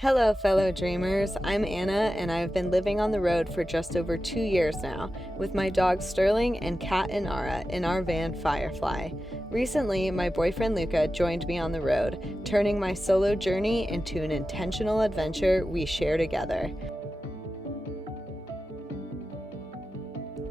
Hello, fellow dreamers. I'm Anna, and I've been living on the road for just over 2 years now, with my dogs Sterling and cat Inara in our van Firefly. Recently, my boyfriend Luca joined me on the road, turning my solo journey into an intentional adventure we share together.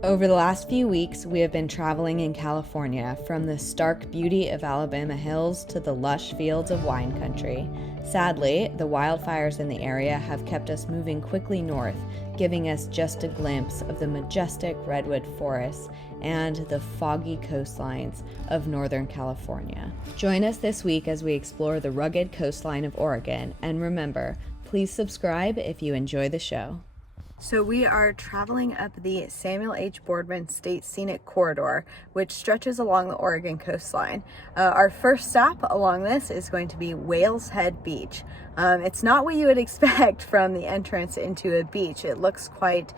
Over the last few weeks, we have been traveling in California, from the stark beauty of Alabama hills to the lush fields of wine country. Sadly, the wildfires in the area have kept us moving quickly north, giving us just a glimpse of the majestic redwood forests and the foggy coastlines of Northern California. Join us this week as we explore the rugged coastline of Oregon, and remember, please subscribe if you enjoy the show. So we are traveling up the Samuel H. Boardman State Scenic Corridor, which stretches along the Oregon coastline. Our first stop along this is going to be Whaleshead Beach. It's not what you would expect from the entrance into a beach. It looks quite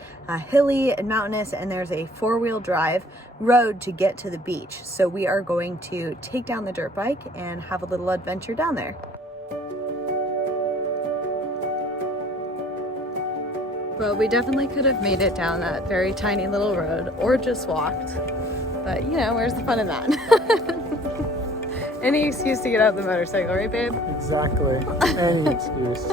hilly and mountainous, and there's a four-wheel drive road to get to the beach. So we are going to take down the dirt bike and have a little adventure down there. Well, we definitely could have made it down that very tiny little road or just walked, but you know, where's the fun in that? Any excuse to get out the motorcycle, right babe? Exactly, any excuse.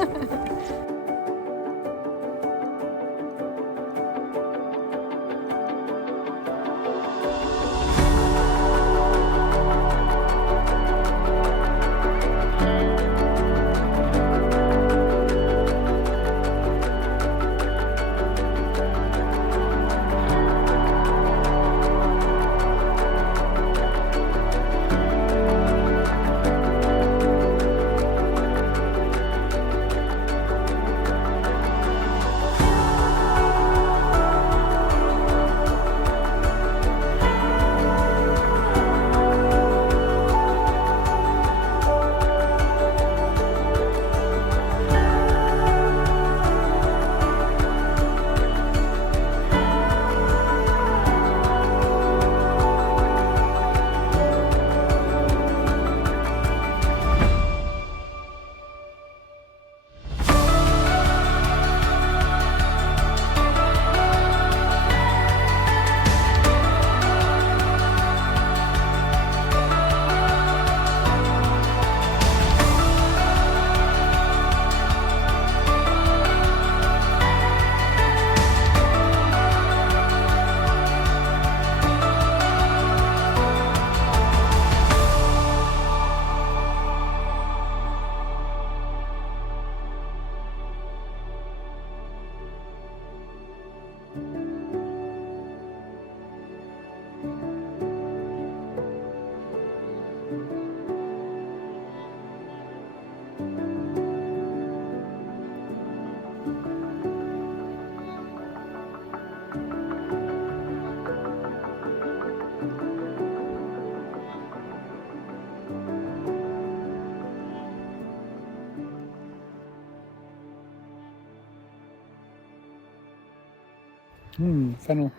Fennel.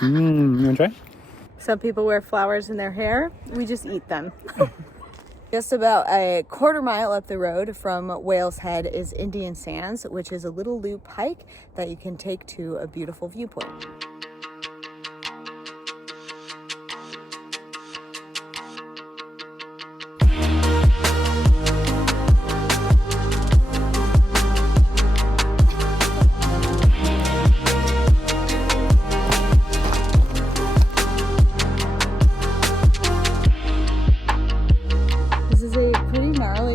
You wanna try? Some people wear flowers in their hair. We just eat them. Just about a quarter mile up the road from Whaleshead is Indian Sands, which is a little loop hike that you can take to a beautiful viewpoint.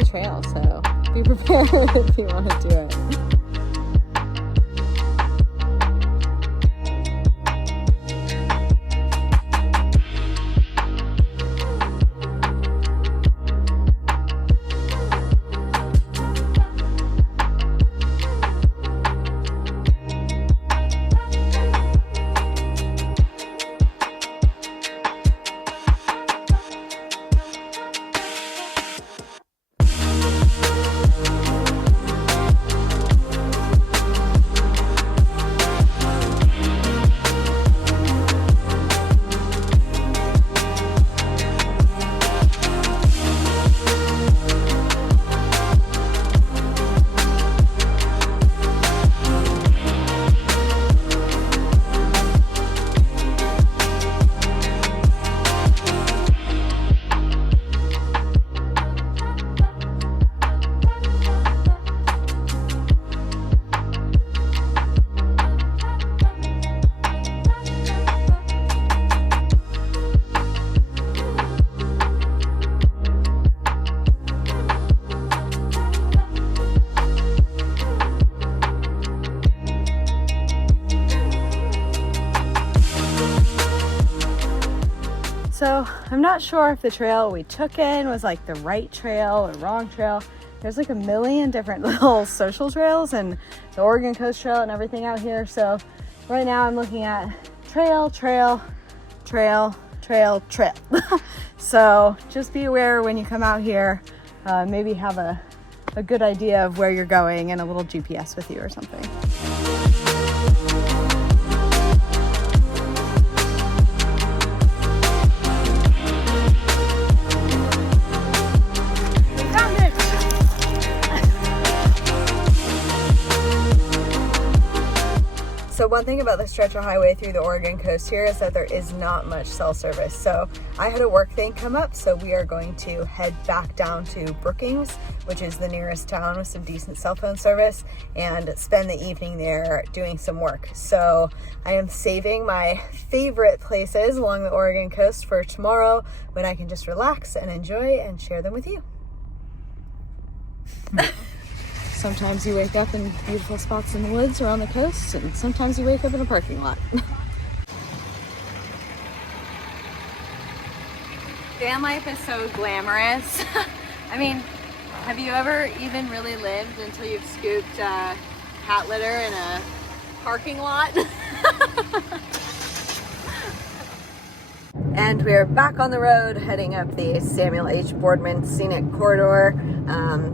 Trail, so be prepared if you want to do it. I'm not sure if the trail we took in was like the right trail or wrong trail. There's like a million different little social trails and the Oregon Coast Trail and everything out here. So right now I'm looking at trail. So just be aware when you come out here, maybe have a good idea of where you're going and a little GPS with you or something. So one thing about the stretch of highway through the Oregon coast here is that there is not much cell service. So I had a work thing come up, so we are going to head back down to Brookings, which is the nearest town with some decent cell phone service, and spend the evening there doing some work. So I am saving my favorite places along the Oregon coast for tomorrow when I can just relax and enjoy and share them with you. Sometimes you wake up in beautiful spots in the woods or on the coast, and sometimes you wake up in a parking lot. Van life is so glamorous. I mean, have you ever even really lived until you've scooped cat litter in a parking lot? And we are back on the road heading up the Samuel H. Boardman Scenic Corridor.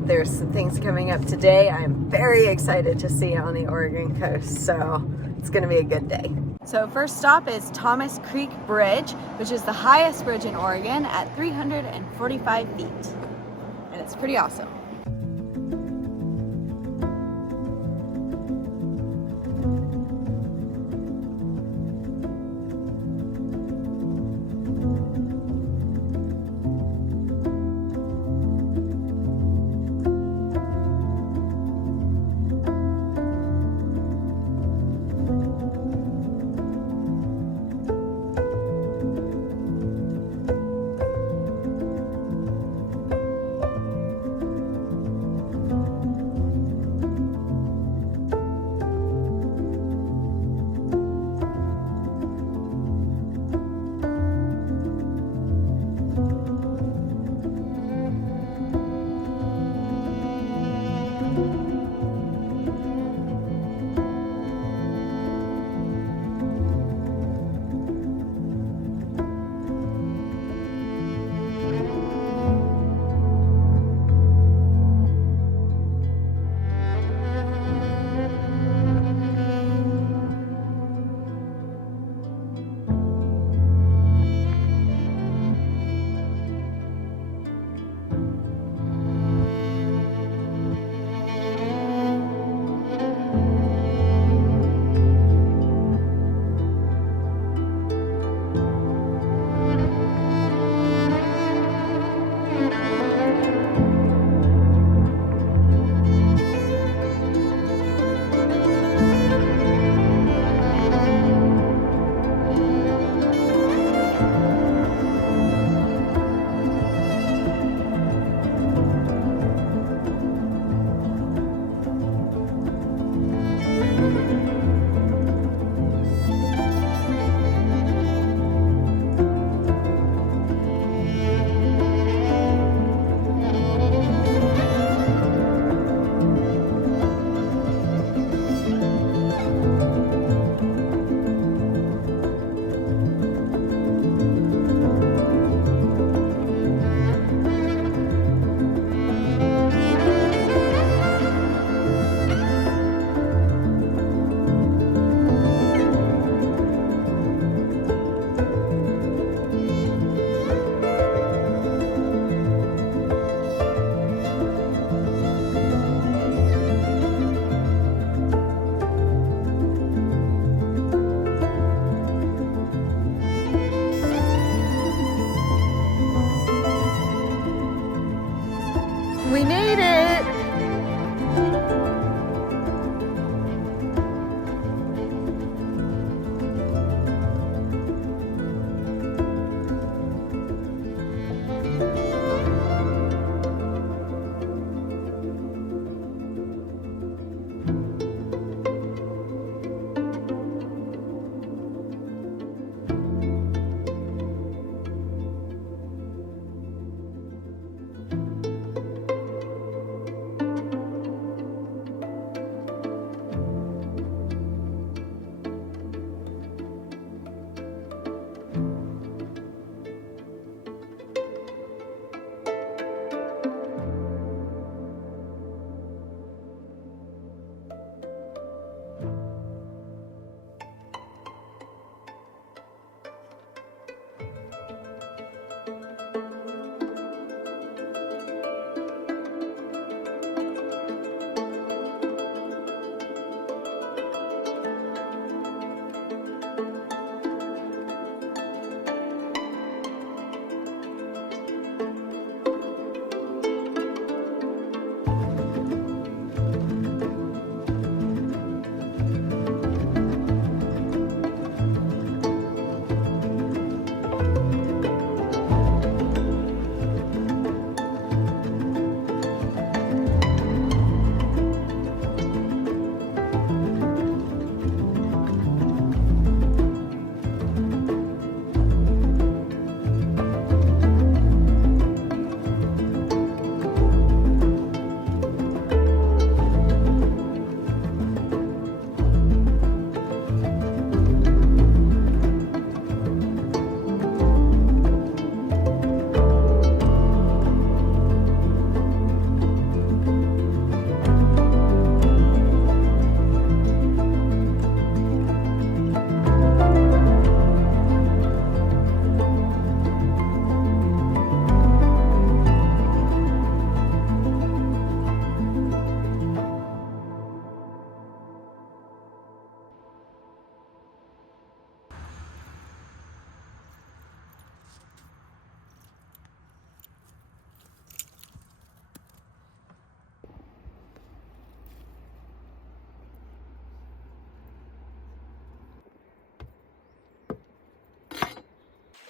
There's some things coming up today I'm very excited to see on the Oregon coast, so it's going to be a good day. So first stop is Thomas Creek Bridge, which is the highest bridge in Oregon at 345 feet. And it's pretty awesome. We made it!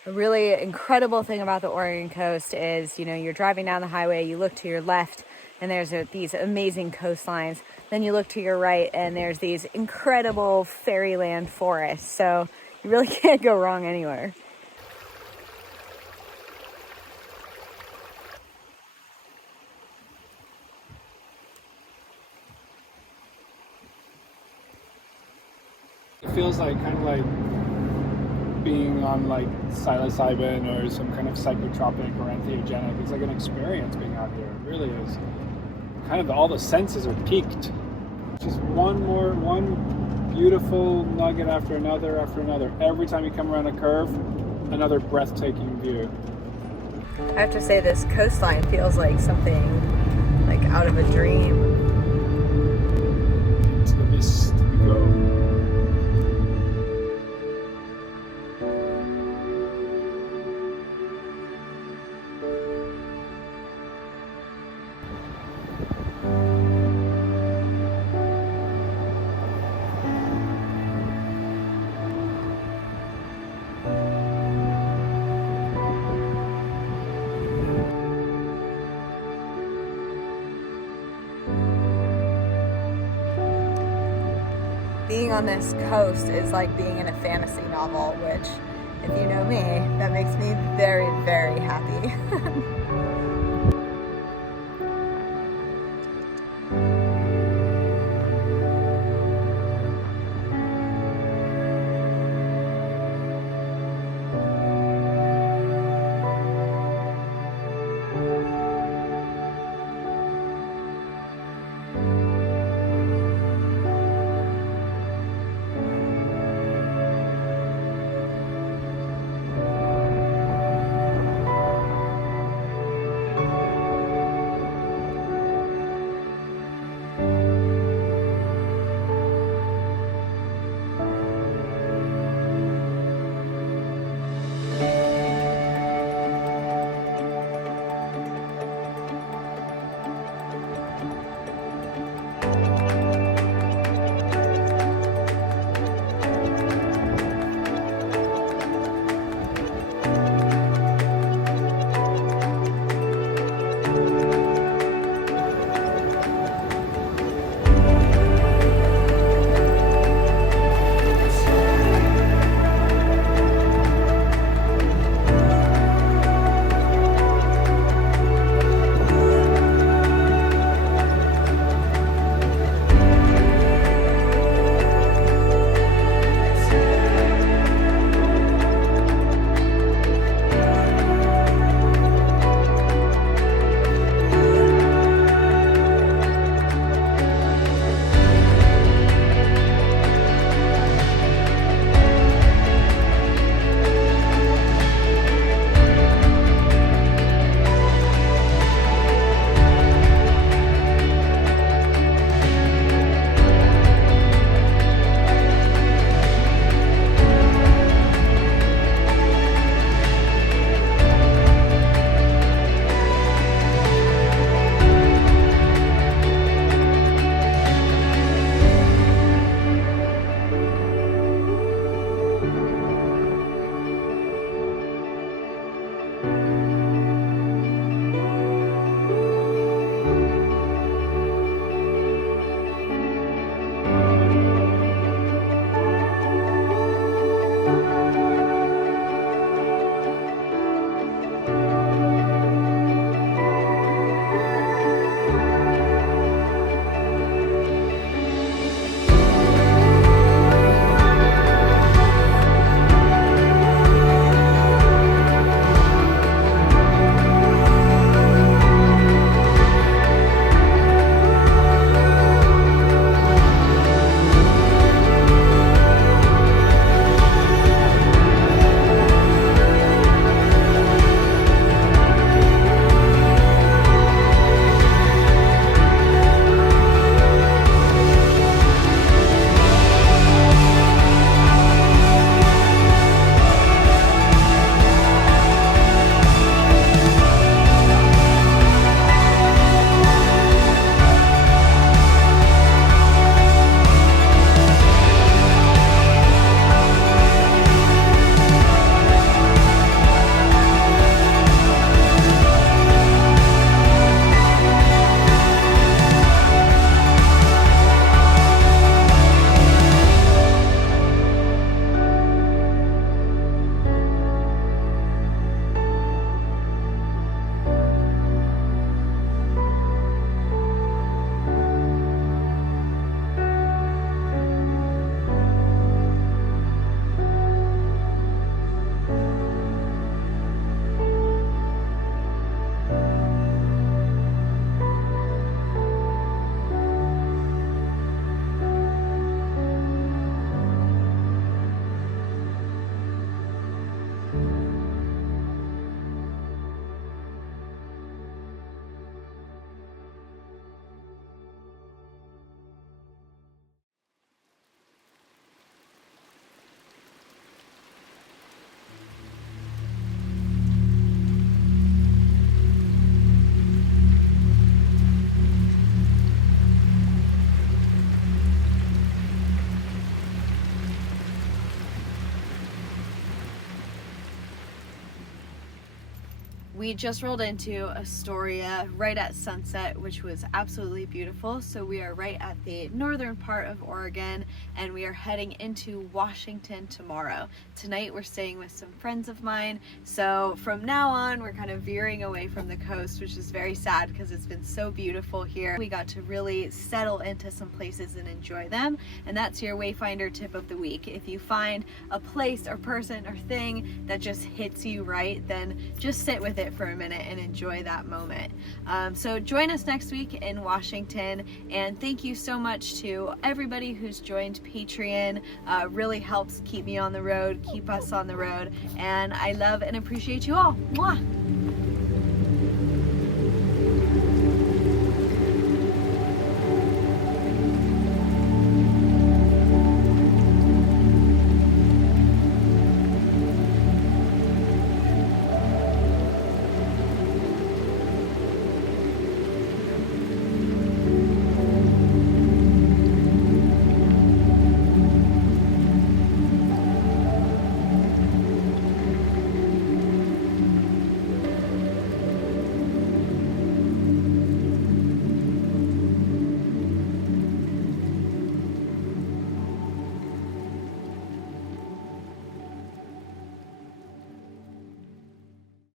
A really incredible thing about the Oregon coast is, you're driving down the highway, you look to your left, and there's these amazing coastlines. Then you look to your right, and there's these incredible fairyland forests. So you really can't go wrong anywhere. It feels like kind of like being on like psilocybin or some kind of psychotropic or entheogenic. It's like an experience being out here. It really is. Kind of all the senses are peaked. Just one beautiful nugget after another. Every time you come around a curve, another breathtaking view. I have to say, this coastline feels like something like out of a dream. To the mist we go. Being on this coast is like being in a fantasy novel, which, if you know me, that makes me very, very happy. We just rolled into Astoria right at sunset, which was absolutely beautiful. So we are right at the northern part of Oregon, and we are heading into Washington tomorrow. Tonight we're staying with some friends of mine. So from now on, we're kind of veering away from the coast, which is very sad because it's been so beautiful here. We got to really settle into some places and enjoy them. And that's your Wayfinder tip of the week. If you find a place or person or thing that just hits you right, then just sit with it for a minute and enjoy that moment. So join us next week in Washington, and thank you so much to everybody who's joined Patreon. Really helps keep me on the road, keep us on the road, and I love and appreciate you all. Mwah!